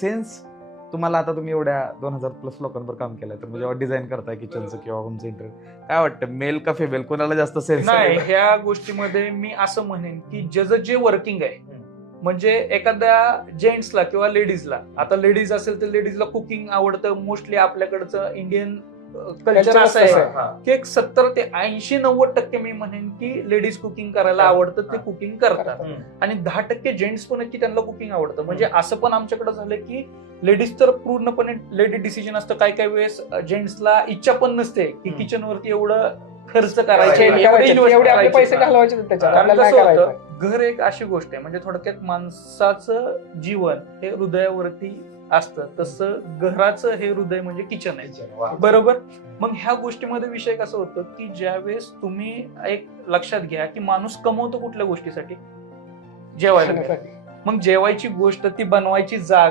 Sense तुम्हाला आता तुम्ही एवढ्या दोन हजार प्लस लोकांवर काम केलंय तर जेव्हा डिझाईन करताय किचनचं किंवा होमचं इंटरियर काय वाटतं? मेल का फिमेल कोणाला जास्त सेन्स नाही ह्या गोष्टीमध्ये मी असं म्हणेन की ज्याचं जे वर्किंग आहे म्हणजे एखाद्या जेंट्सला किंवा लेडीजला आता लेडीज असेल तर लेडीजला कुकिंग आवडतं. मोस्टली आपल्याकडचं इंडियन कल्चर असं आहे की एक सत्तर ते ऐंशी नव्वद टक्के मी म्हणेन की लेडीज कुकिंग करायला आवडतं ते कुकिंग करतात. आणि दहा टक्के जेंट्स पण आहेत की त्यांना कुकिंग आवडतं. म्हणजे असं पण आमच्याकडे झालं की लेडीज तर पूर्णपणे लेडी डिसिजन असतं. काही काही वेळेस जेंट्सला इच्छा पण नसते की. किचन वरती एवढं खर्च करायचे. पैसे घालवायचे. घर एक अशी गोष्ट आहे. म्हणजे थोडक्यात माणसाचं जीवन हे हृदयावरती असतं. तसं घराचं हे हृदय म्हणजे किचन आहे. बरोबर? मग ह्या गोष्टीमध्ये विषय कसा होतो की ज्यावेळेस तुम्ही एक लक्षात घ्या की माणूस कमवतो कुठल्या गोष्टीसाठी? जेवायला. मग जेवायची गोष्ट ती बनवायची जागा